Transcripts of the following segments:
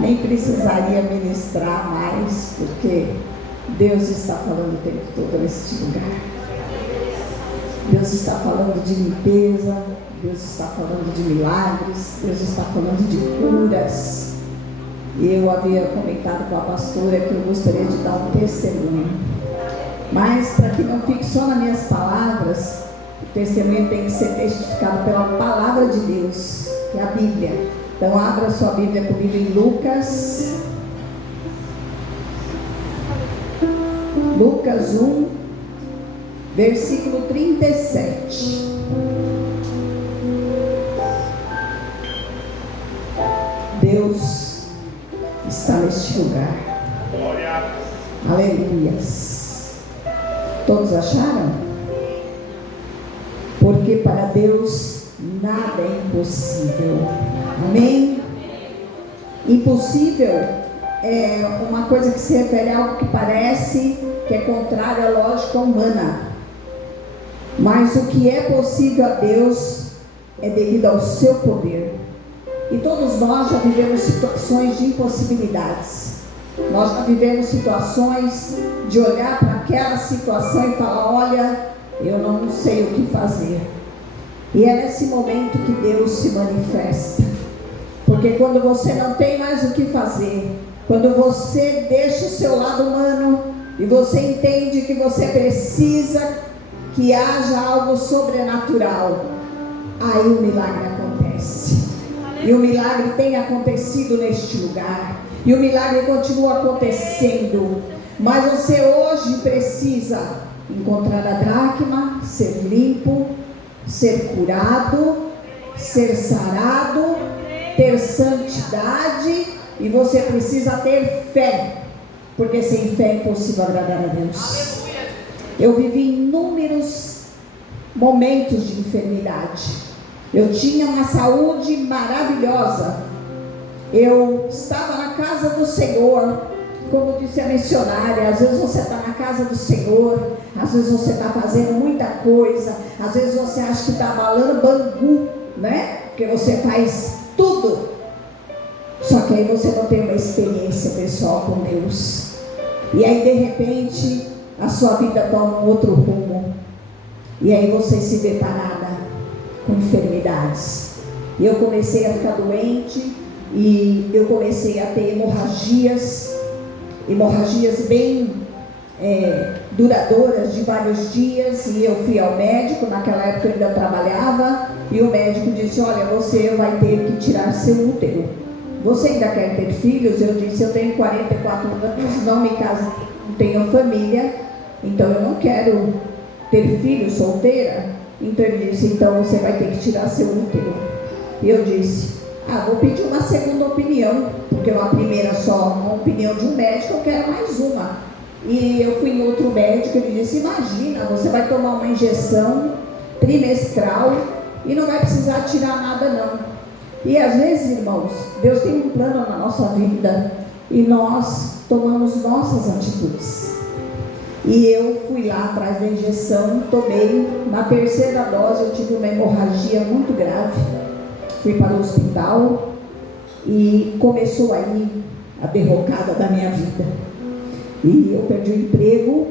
nem precisaria ministrar mais, porque Deus está falando o tempo todo neste lugar. Deus está falando de limpeza, Deus está falando de milagres, Deus está falando de curas. E eu havia comentado com a pastora que eu gostaria de dar um testemunho. Mas para que não fique só nas minhas palavras, o testemunho tem que ser testificado pela palavra de Deus, que é a Bíblia. Então abra sua Bíblia comigo em Lucas 1, versículo 37. Deus está neste lugar. Glória. Aleluias. Todos acharam? Porque para Deus nada é impossível. Amém? Impossível é uma coisa que se refere a algo que parece que é contrário à lógica humana. Mas o que é possível a Deus é devido ao seu poder. E todos nós já vivemos situações de impossibilidades. Nós já vivemos situações de olhar para aquela situação e falar: olha, eu não sei o que fazer. E é nesse momento que Deus se manifesta. Porque quando você não tem mais o que fazer, quando você deixa o seu lado humano e você entende que você precisa que haja algo sobrenatural, aí o milagre acontece. E o milagre tem acontecido neste lugar. E o milagre continua acontecendo. Mas você hoje precisa encontrar a dracma, ser limpo, ser curado, ser sarado, ter santidade. E você precisa ter fé, porque sem fé é impossível agradar a Deus. Eu vivi inúmeros momentos de enfermidade. Eu tinha uma saúde maravilhosa. Eu estava na casa do Senhor. Como disse a missionária, às vezes você está na casa do Senhor, às vezes você está fazendo muita coisa, às vezes você acha que está abalando Bangu, né? Porque você faz tudo. Só que aí você não tem uma experiência pessoal com Deus. E aí de repente a sua vida toma um outro rumo. E aí você se vê parada com enfermidades. E eu comecei a ficar doente. E eu comecei a ter hemorragias bem duradouras, de vários dias. E eu fui ao médico, naquela época eu ainda trabalhava. E o médico disse: olha, você vai ter que tirar seu útero. Você ainda quer ter filhos? Eu disse: eu tenho 44 anos, não me casei, não tenho família, então eu não quero ter filho, solteira. Então ele disse: então você vai ter que tirar seu útero. E eu disse: vou pedir uma segunda opinião, porque uma primeira só, uma opinião de um médico, eu quero mais uma. E eu fui em outro médico, ele disse: imagina, você vai tomar uma injeção trimestral e não vai precisar tirar nada não. E às vezes, irmãos, Deus tem um plano na nossa vida e nós tomamos nossas atitudes. E eu fui lá atrás da injeção, tomei. Na terceira dose eu tive uma hemorragia muito grave. Fui para o hospital e começou aí a derrocada da minha vida. E eu perdi o emprego,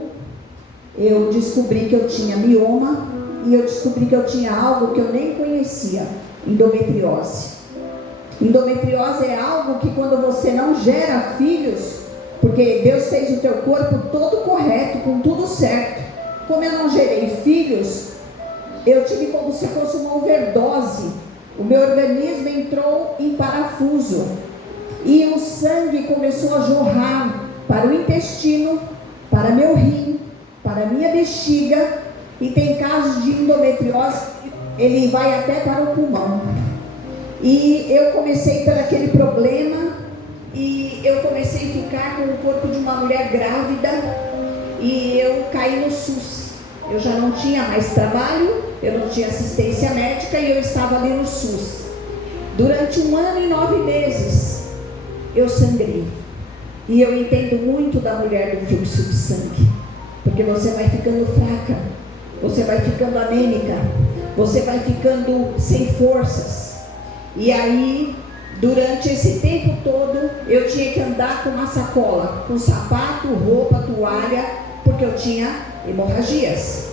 eu descobri que eu tinha mioma e eu descobri que eu tinha algo que eu nem conhecia: endometriose. Endometriose é algo que quando você não gera filhos, porque Deus fez o teu corpo todo correto, com tudo certo. Como eu não gerei filhos, eu tive como se fosse uma overdose. O meu organismo entrou em parafuso e o sangue começou a jorrar para o intestino, para meu rim, para minha bexiga. E tem casos de endometriose, ele vai até para o pulmão. E eu comecei por aquele problema e eu comecei a ficar com o corpo de uma mulher grávida e eu caí no SUS. Eu já não tinha mais trabalho, eu não tinha assistência médica e eu estava ali no SUS. Durante 1 ano e 9 meses eu sangrei. E eu entendo muito da mulher do fluxo de sangue, porque você vai ficando fraca, você vai ficando anêmica, você vai ficando sem forças. E aí, durante esse tempo todo, eu tinha que andar com uma sacola, com sapato, roupa, toalha, porque eu tinha hemorragias.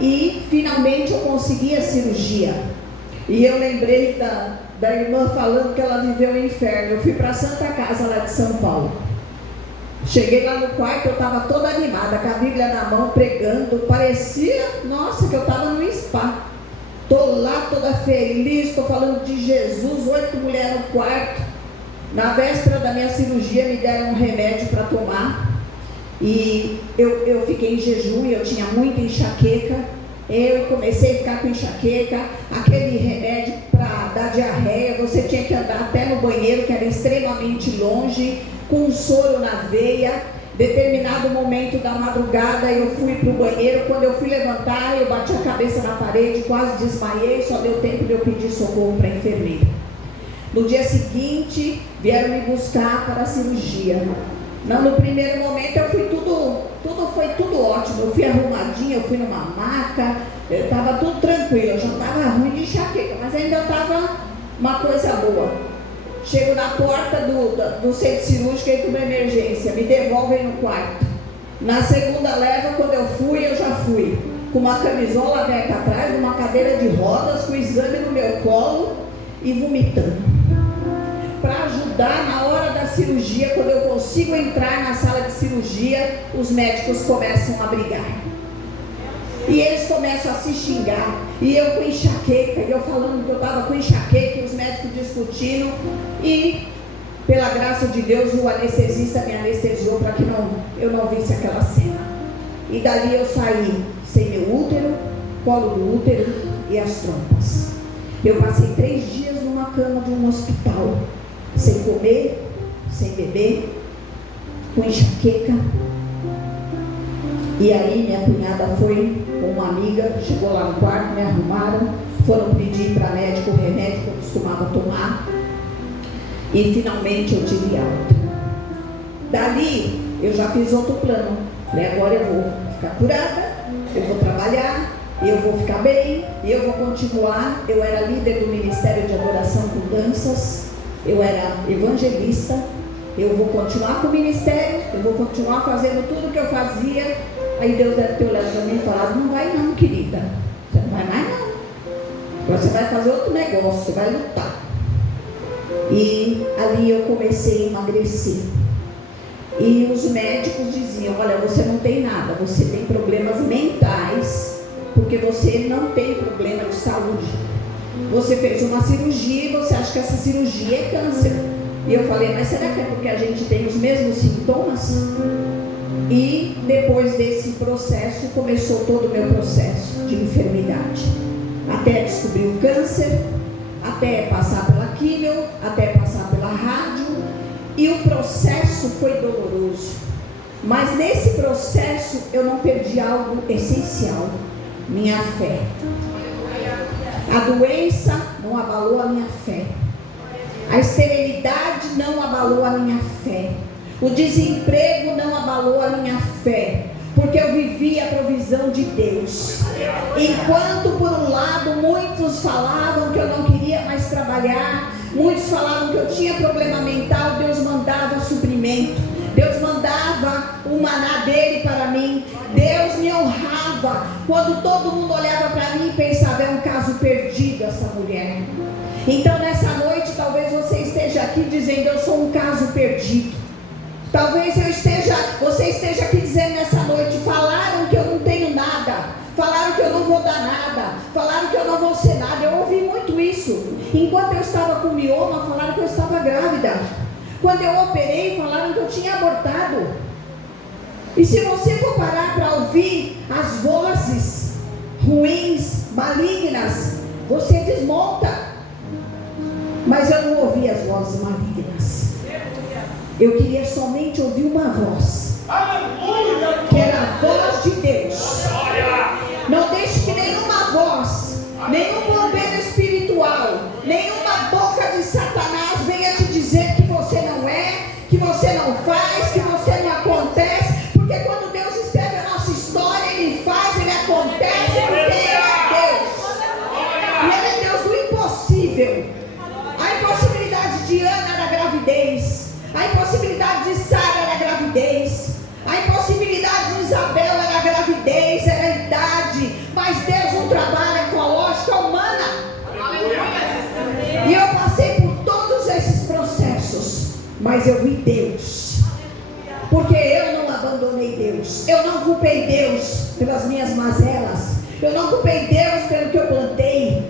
E finalmente eu consegui a cirurgia. E eu lembrei da irmã falando que ela viveu o inferno. Eu fui para a Santa Casa lá de São Paulo. Cheguei lá no quarto, eu estava toda animada, com a Bíblia na mão, pregando. Parecia, nossa, que eu estava no spa. Estou lá toda feliz, estou falando de Jesus, 8 mulheres no quarto. Na véspera da minha cirurgia me deram um remédio para tomar. E eu fiquei em jejum e eu tinha muita enxaqueca. Eu comecei a ficar com enxaqueca, aquele remédio para dar diarreia, você tinha que andar até no banheiro, que era extremamente longe, com um soro na veia. Determinado momento da madrugada eu fui para o banheiro, quando eu fui levantar eu bati a cabeça na parede, quase desmaiei, só deu tempo de eu pedir socorro para a enfermeira. No dia seguinte vieram me buscar para a cirurgia. Não, no primeiro momento eu fui foi tudo ótimo, eu fui arrumadinha, eu fui numa maca, estava tudo tranquilo, eu já estava ruim de enxaqueca, mas ainda estava uma coisa boa. Chego na porta do centro cirúrgico, entro na emergência, me devolvem no quarto. Na segunda leva, quando eu já fui com uma camisola aberta atrás, numa cadeira de rodas, com o exame no meu colo e vomitando. Para ajudar na hora da cirurgia, quando eu consigo entrar na sala de cirurgia, os médicos começam a brigar. E eles começam a se xingar, e eu com enxaqueca, e eu falando que eu estava com enxaqueca, e os médicos discutindo, e pela graça de Deus o anestesista me anestesiou para que eu não visse aquela cena. E dali eu saí sem meu útero, colo do útero e as trompas. Eu passei 3 dias numa cama de um hospital, sem comer, sem beber, com enxaqueca. E aí minha cunhada foi com uma amiga, chegou lá no quarto, me arrumaram, foram pedir para médico o remédio que eu costumava tomar, e finalmente eu tive alta. Dali eu já fiz outro plano. Falei, agora eu vou ficar curada, eu vou trabalhar, eu vou ficar bem, e eu vou continuar. Eu era líder do Ministério de Adoração com Danças, eu era evangelista, eu vou continuar com o ministério, eu vou continuar fazendo tudo que eu fazia. Aí Deus deve ter olhado para mim e falado, não vai não, querida, você não vai mais não, você vai fazer outro negócio, você vai lutar. E ali eu comecei a emagrecer, e os médicos diziam, olha, você não tem nada, você tem problemas mentais, porque você não tem problema de saúde. Você fez uma cirurgia e você acha que essa cirurgia é câncer. E eu falei, mas será que é porque a gente tem os mesmos sintomas? E depois desse processo, começou todo o meu processo de enfermidade. Até descobrir o câncer, até passar pela químio, até passar pela rádio. E o processo foi doloroso. Mas nesse processo eu não perdi algo essencial, minha fé. A doença não abalou a minha fé. A esterilidade não abalou a minha fé. O desemprego não abalou a minha fé. Porque eu vivi a provisão de Deus. Enquanto por um lado muitos falavam que eu não queria mais trabalhar, muitos falavam que eu tinha problema mental, Deus mandava suprimento. Deus mandava o maná dele para mim. Deus me honrava. Quando todo mundo olhava para mim e pensava, é um caso perdido essa mulher. Então nessa noite talvez você esteja aqui dizendo, eu sou um caso perdido. Talvez você esteja aqui dizendo nessa noite, falaram que eu não tenho nada, falaram que eu não vou dar nada, falaram que eu não vou ser nada. Eu ouvi muito isso. Enquanto eu estava com mioma, falaram que eu estava grávida. Quando eu operei, falaram que eu tinha abortado. E se você for parar para ouvir as vozes ruins, malignas, você desmonta. Mas eu não ouvi as vozes malignas. Eu queria somente ouvir uma voz, que era a voz de Deus. Não deixe que nenhuma voz, nenhum bombeiro espiritual, nenhuma boca de Satanás venha te dizer que você não é, que você não faz, que você não acontece. Porque quando Deus escreve a nossa história, Ele faz, Ele acontece, porque Ele é Deus. E Ele é Deus do impossível. A impossibilidade de Ana era a gravidez. mas eu vi Deus. Porque eu não abandonei Deus. Eu não culpei Deus pelas minhas mazelas. Eu não culpei Deus pelo que eu plantei,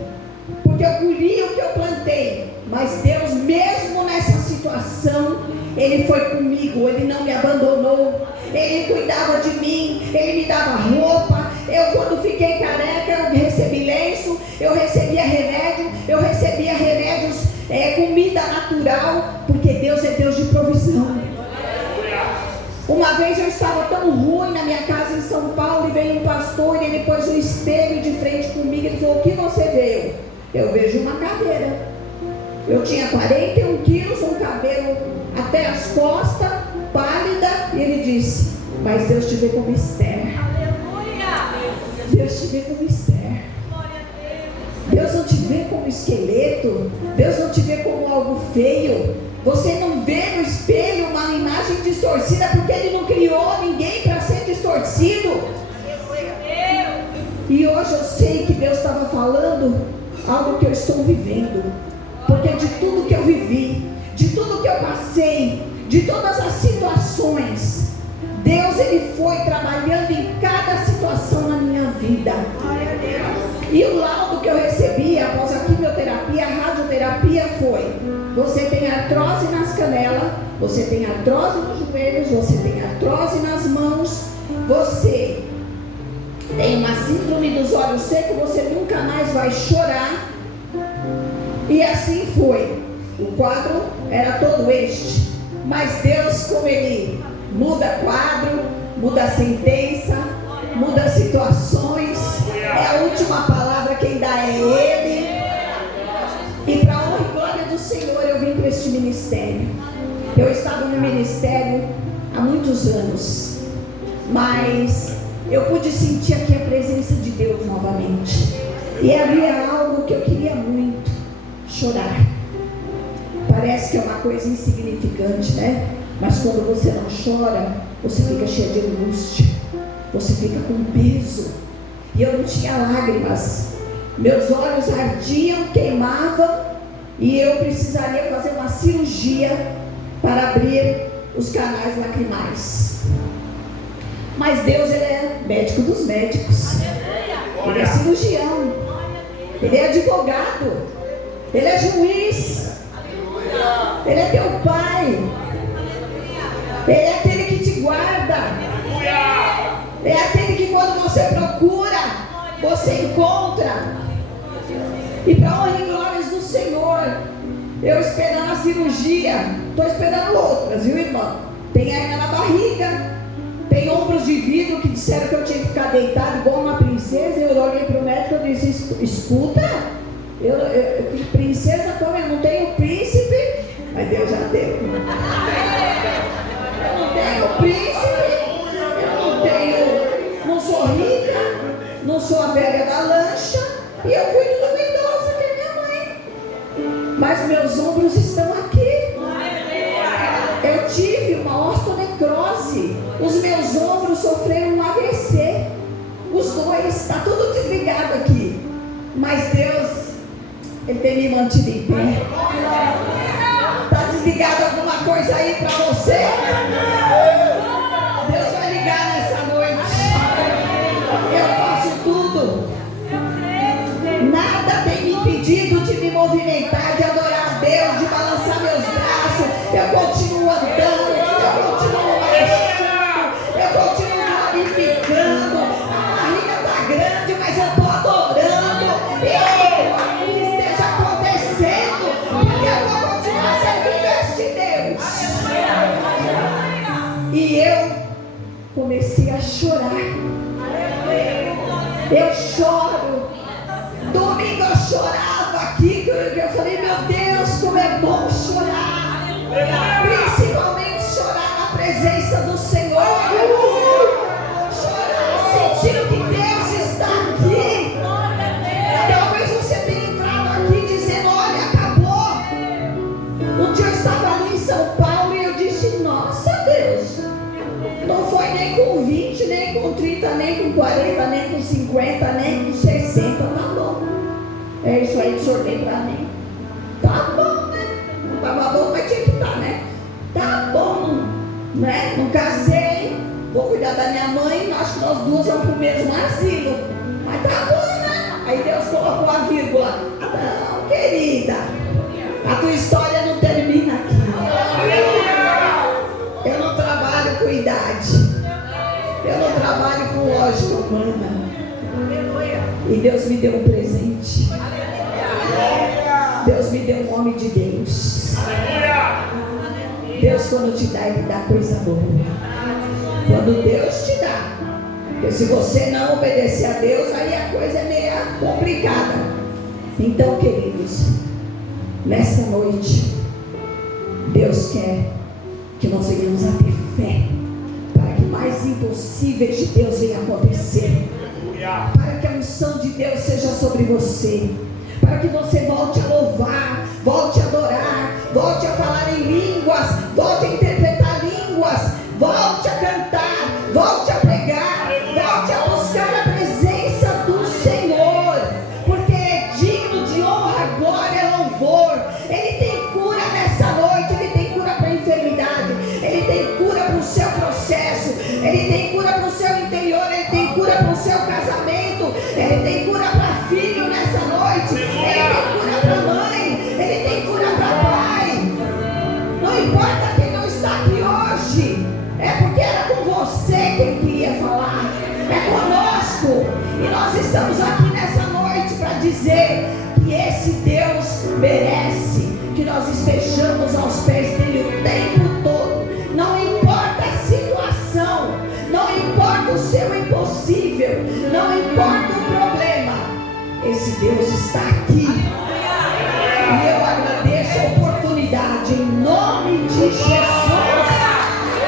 porque eu colhi o que eu plantei. Mas Deus, mesmo nessa situação, Ele foi comigo. Ele não me abandonou. Ele cuidava de mim. Ele me dava roupa. Eu, quando fiquei careca, eu recebi lenço. Eu recebia remédio. Eu recebia remédios, comida natural, porque Deus é Deus de provisão. Uma vez eu estava tão ruim na minha casa em São Paulo, e veio um pastor e ele pôs um espelho de frente comigo. Ele falou: o que você veio? Eu vejo uma caveira. Eu tinha 41 quilos, um cabelo até as costas, pálida, e ele disse: mas Deus te vê como Esther. Deus te vê como Esther. Deus não te vê como esqueleto. Deus não te vê como algo feio. Você não vê no espelho uma imagem distorcida, porque Ele não criou ninguém para ser distorcido. E hoje eu sei que Deus estava falando algo que eu estou vivendo, porque de tudo que eu vivi, de tudo que eu passei, de todas as situações, Deus, Ele foi trabalhando em cada situação na minha vida. E o laudo que eu recebi após a quimioterapia, a radioterapia foi: você tem artrose nas canelas, você tem artrose nos joelhos, você tem artrose nas mãos, você tem uma síndrome dos olhos secos, você nunca mais vai chorar. E assim foi. O quadro era todo este. Mas Deus, como Ele muda quadro, muda sentença, muda situações, é a última palavra quem dá é Ele. E para a honra e glória do Senhor, eu vim para este ministério. Eu estava no ministério há muitos anos, mas eu pude sentir aqui a presença de Deus novamente. E havia algo que eu queria muito: chorar. Parece que é uma coisa insignificante, né? Mas quando você não chora, você fica cheio de angústia, você fica com peso. E eu não tinha lágrimas, meus olhos ardiam, queimavam, e eu precisaria fazer uma cirurgia para abrir os canais lacrimais. Mas Deus, Ele é médico dos médicos. Ele é cirurgião. Ele é advogado. Ele é juiz. Ele é teu pai. Ele é aquele que te guarda. É aquele que, quando você procura, você encontra. E para honra e glórias do Senhor, eu esperando a cirurgia, estou esperando outras, viu, irmão? Tem ainda na barriga, tem ombros de vidro que disseram que eu tinha que ficar deitado igual uma princesa. Eu olhei para o médico e disse: escuta, princesa como? Eu não tenho príncipe, mas Deus já deu. Eu não tenho príncipe, não sou rica, não sou a velha da lancha, e eu cuido de uma idosa que é minha mãe. Mas meus ombros estão aqui. Eu tive uma osteonecrose. Os meus ombros sofreram um AVC. Os dois, está tudo desligado aqui. Mas Deus, Ele tem me mantido em pé. Está desligado alguma coisa aí para você? Deus vai ligar nessa noite. Eu faço tudo. Nada tem me impedido de me movimentar, de adorar a Deus, de balançar meus braços. Eu continuo andando, eu continuo marchando, eu continuo glorificando. A barriga está grande, mas eu estou adorando. E que esteja acontecendo, porque eu vou continuar servindo este Deus. E eu comecei a chorar. Eu choro. Domingo eu chorava aqui, eu falei: meu Deus, como é bom chorar. Principalmente chorar na presença do Senhor. Chorar sentindo que Deus está aqui. Talvez você tenha entrado aqui dizendo: olha, acabou. Um dia eu estava ali em São Paulo e eu disse: nossa Deus, não foi nem com 20, nem com 30, nem com 40, nem com 50, nem com 60, tá bom. É isso aí que o Senhor tem para mim. Tá bom, né? Não estava bom, mas tinha que estar, né? né? Não casei, vou cuidar da minha mãe, acho que nós duas vamos pro mesmo asilo. Mas tá bom, né? Aí Deus colocou a vírgula. Não, querida, a tua história não termina aqui. Eu não trabalho com idade. Eu não trabalho com lógica humana. E Deus me deu um presente. Deus me deu um homem de Deus. Deus, quando te dá, Ele dá coisa boa. Quando Deus te dá. Porque se você não obedecer a Deus, aí a coisa é meio complicada. Então, queridos, nessa noite, Deus quer que nós venhamos a ter fé, para que mais impossíveis de Deus venham acontecer, para que a unção de Deus seja sobre você, para que você volte a louvar, volte a adorar, volte a falar em línguas, volte a interpretar línguas, volte a cantar, volte a pregar, volte a buscar a presença do Senhor, porque é digno de honra, glória e louvor. Ele tem cura nessa noite, Ele tem cura para a enfermidade, Ele tem cura para o seu processo, Ele tem cura para o seu interior, Ele tem cura para o seu casamento, Ele tem cura para filho nessa noite, Ele tem cura para mãe, Ele tem cura para pai. Não importa quem não está aqui hoje, é porque era com você que Ele queria falar, é conosco, e nós estamos aqui nessa noite para dizer que esse Deus merece que nós estejamos aos pés dele o tempo todo. Não importa a situação, não importa o seu